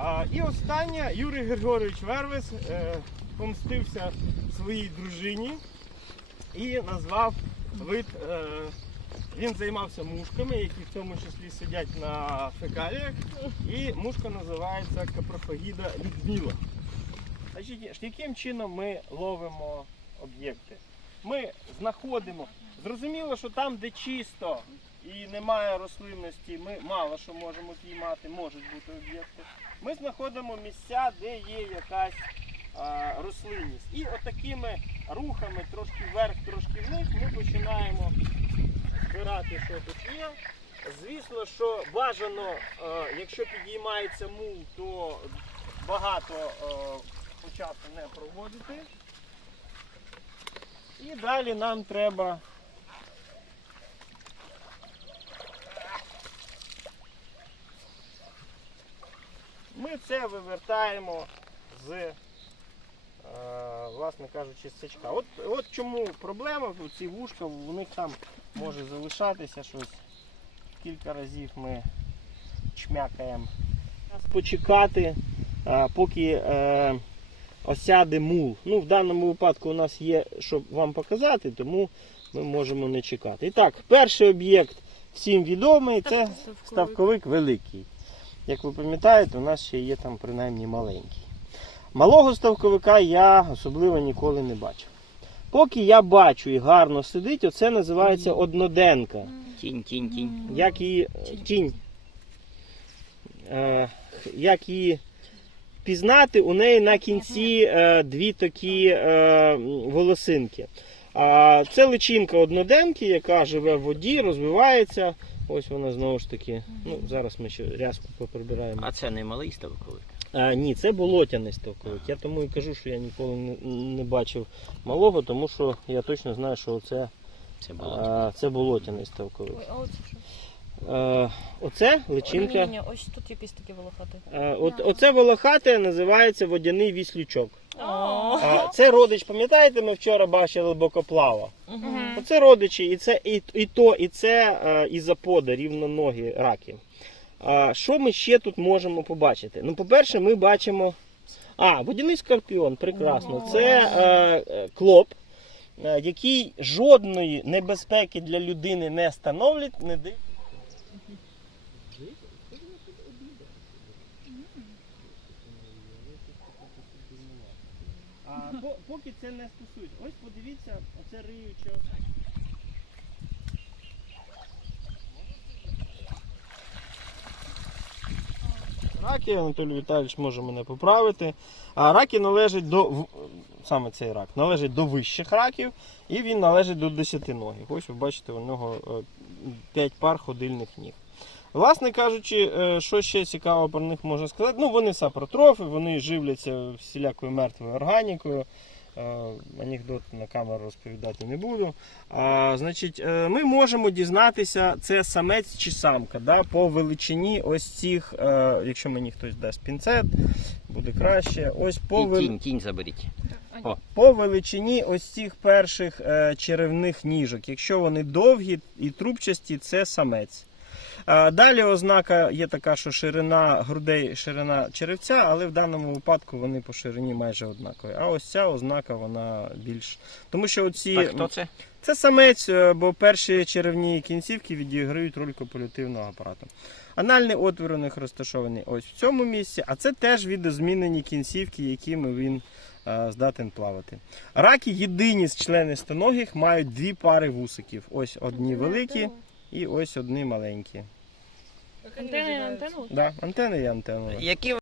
А, і останнє, Юрій Григорович Вервес е, помстився своїй дружині і назвав вид. Е, він займався мушками, які в тому числі сидять на фекаліях. І мушка називається капрофагіда Людмила. Значить, яким чином ми ловимо об'єкти? Ми знаходимо. Зрозуміло, що там, де чисто і немає рослинності, ми мало що можемо піймати, можуть бути об'єкти. Ми знаходимо місця, де є якась а, рослинність. І отакими рухами, трошки вверх, трошки вниз, ми починаємо збирати, що тут є. Звісно, що бажано, е, якщо підіймається мул, то багато е, початку не проводити. І далі нам треба ми це вивертаємо з, е, власне кажучи, з сачка. От, от чому проблема, ці вушка, у них там може залишатися щось. Кілька разів ми чмякаємо. Почекати, е, поки е, осяде мул. Ну, в даному випадку у нас є, щоб вам показати, тому ми можемо не чекати. І так, перший об'єкт всім відомий це ставковик великий. Як ви пам'ятаєте, у нас ще є там принаймні маленький. Малого ставковика я особливо ніколи не бачив. Поки я бачу і гарно сидить, оце називається одноденка. Тінь, тінь, тінь. Як її тінь. Е, як її пізнати, у неї на кінці е, дві такі е, волосинки. А це личинка одноденки, яка живе в воді, розвивається. Ось вона знову ж таки. Ну, зараз ми ще рязку поприбираємо. А це не малий ставковик. А, ні, це болотяний ставковик. Я тому і кажу, що я ніколи не, бачив малого, тому що я точно знаю, що це, Це було. а, це болотяний ставковик. Ой, а оце що? Е, оце личинка. Ні, ні, ні, ось тут якийсь такий волохатий. Е, От, оце волохате називається водяний віслючок. А, Це родич, пам'ятаєте, ми вчора бачили бокоплава. Оце родичі, і це і, і то, і це е, ізопода, рівноногі раки. А, що ми ще тут можемо побачити? Ну, по-перше, ми бачимо. А, водяний скорпіон, прекрасно. Це е, клоп, е, який жодної небезпеки для людини не становить, не див- По- поки це не стосується. Ось подивіться, оце риюче. Раки, Анатолій Віталійович може мене поправити. А раки належать до саме цей рак належить до вищих раків і він належить до десятиногих. Ось ви бачите, у нього 5 пар ходильних ніг. Власне кажучи, е, що ще цікаво про них можна сказати? Ну, вони сапротрофи, вони живляться всілякою мертвою органікою. Е, Анекдот на камеру розповідати не буду. А, значить, е, ми можемо дізнатися, це самець чи самка, да, по величині ось цих, якщо мені хтось дасть пінцет, буде краще. Ось по, І вел- тінь, тінь заберіть. О, по величині ось цих перших черевних ніжок. Якщо вони довгі і трубчасті, це самець. Е, Далі ознака є така, що ширина грудей, ширина черевця, але в даному випадку вони по ширині майже однакові. А ось ця ознака вона більш. Тому що оці... так, хто це? Це самець, е, бо перші черевні кінцівки відіграють роль копулятивного апарату. Анальний отвір у них розташований ось в цьому місці, а це теж відозмінені кінцівки, якими він е, здатен плавати. Раки єдині з членистоногих мають дві пари вусиків. Ось одні великі і ось одні маленькі. Антенна на антенну? Да, антени і антенну. Які